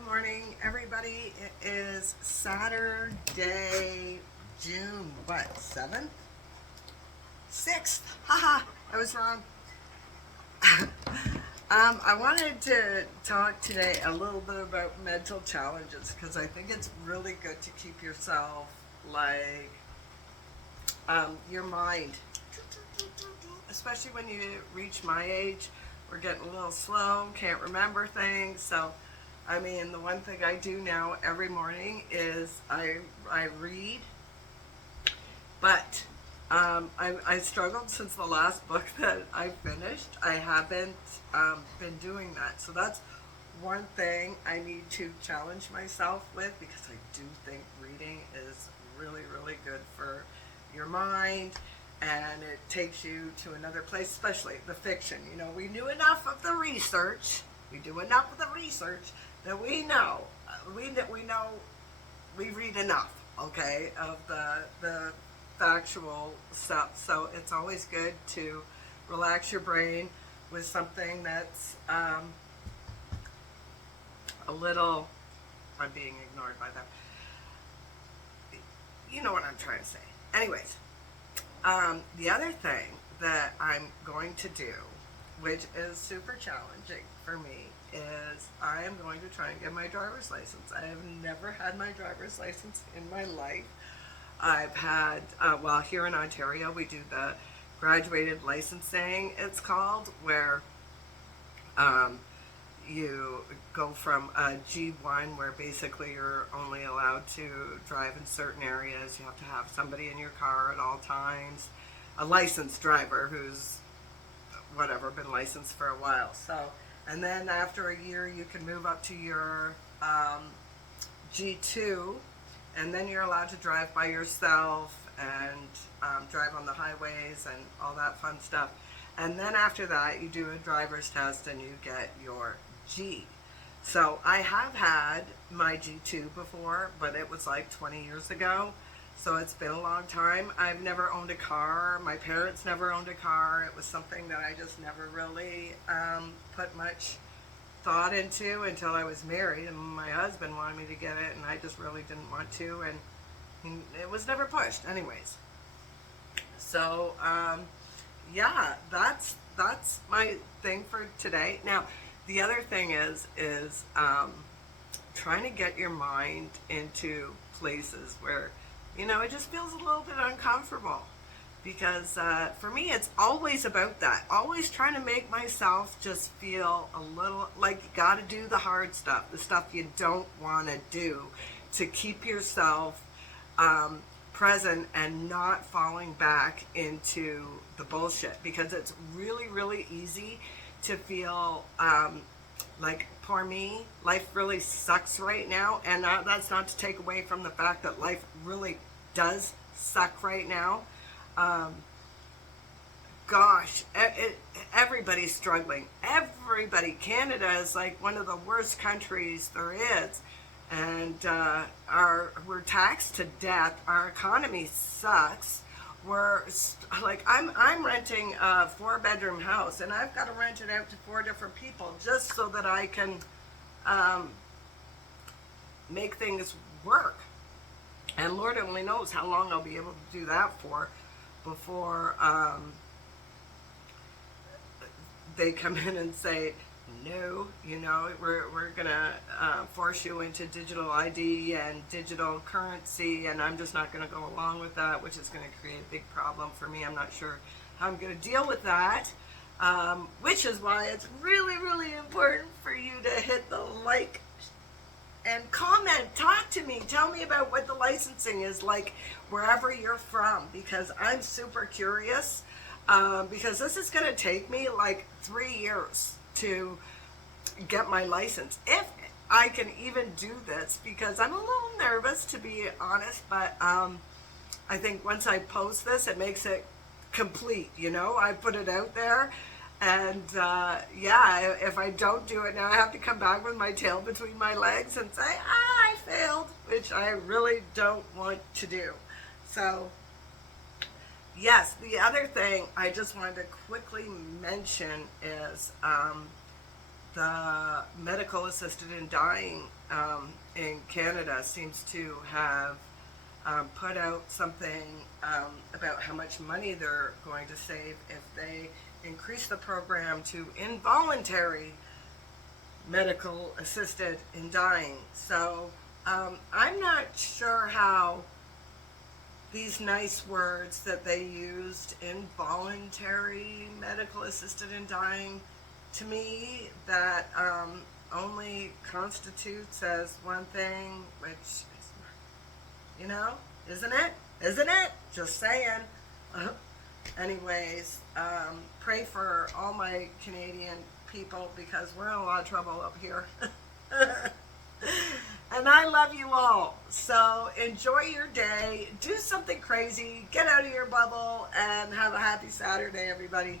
Good morning, everybody. It is Saturday, June, what, 7th? 6th. Haha, I was wrong. I wanted to talk today a little bit about mental challenges because I think it's really good to keep yourself, like, your mind, especially when you reach my age. We're getting a little slow, can't remember things. So, I mean, the one thing I do now every morning is I read, but I struggled since the last book that I finished. I haven't been doing that. So that's one thing I need to challenge myself with because I do think reading is really, really good for your mind and it takes you to another place, especially the fiction. You know, we knew enough of the research. We do enough of the research that we know. We know we read enough, okay, of the factual stuff. So it's always good to relax your brain with something that's a little. I'm being ignored by them. You know what I'm trying to say. Anyways, the other thing that I'm going to do, which is super challenging for me, is I am going to try and get my driver's license. I have never had my driver's license in my life. I've had, well, here in Ontario, we do the graduated licensing, it's called, where um, you go from a G1 where basically you're only allowed to drive in certain areas. You have to have somebody in your car at all times, a licensed driver who's whatever been licensed for a while. So, and then after a year, you can move up to your G2, and then you're allowed to drive by yourself and drive on the highways and all that fun stuff. And then after that, you do a driver's test and you get your G. So I have had my G2 before, but it was like 20 years ago. So it's been a long time. I've never owned a car. My parents never owned a car. It was something that I just never really put much thought into until I was married, and my husband wanted me to get it, and I just really didn't want to, and it was never pushed. Anyways, so yeah, that's my thing for today. Now, the other thing is trying to get your mind into places where it just feels a little bit uncomfortable because for me it's always about that, always trying to make myself just feel a little like you got to do the hard stuff, the stuff you don't want to do, to keep yourself present and not falling back into the bullshit, because it's really, really easy to feel like, poor me, life really sucks right now. And that's not to take away from the fact that life really does suck right now. um, Gosh, everybody's struggling. Everybody. Canada is like one of the worst countries there is, and we're taxed to death. Our economy sucks. We're like I'm renting a 4-bedroom house, and I've got to rent it out to 4 different people just so that I can um, make things work. And Lord only knows how long I'll be able to do that for before they come in and say, no, we're going to force you into digital ID and digital currency, and I'm just not going to go along with that, which is going to create a big problem for me. I'm not sure how I'm going to deal with that, which is why it's really, really important for you to hit the like and comment, talk to me, tell me about what the licensing is like wherever you're from, because I'm super curious. Because this is going to take me like 3 years to get my license, if I can even do this, because I'm a little nervous, to be honest. But I think once I post this, it makes it complete. I put it out there, and yeah, if I don't do it now, I have to come back with my tail between my legs and say, I failed, which I really don't want to do. So yes, the other thing I just wanted to quickly mention is the medical assisted in dying in Canada seems to have put out something about how much money they're going to save if they increase the program to involuntary medical assisted in dying. So I'm not sure how these nice words that they used, involuntary medical assisted in dying, to me that only constitutes as one thing, which is, you know, isn't it? Isn't it? Just saying. Anyways, pray for all my Canadian people because we're in a lot of trouble up here. And I love you all. So enjoy your day. Do something crazy. Get out of your bubble and have a happy Saturday, everybody.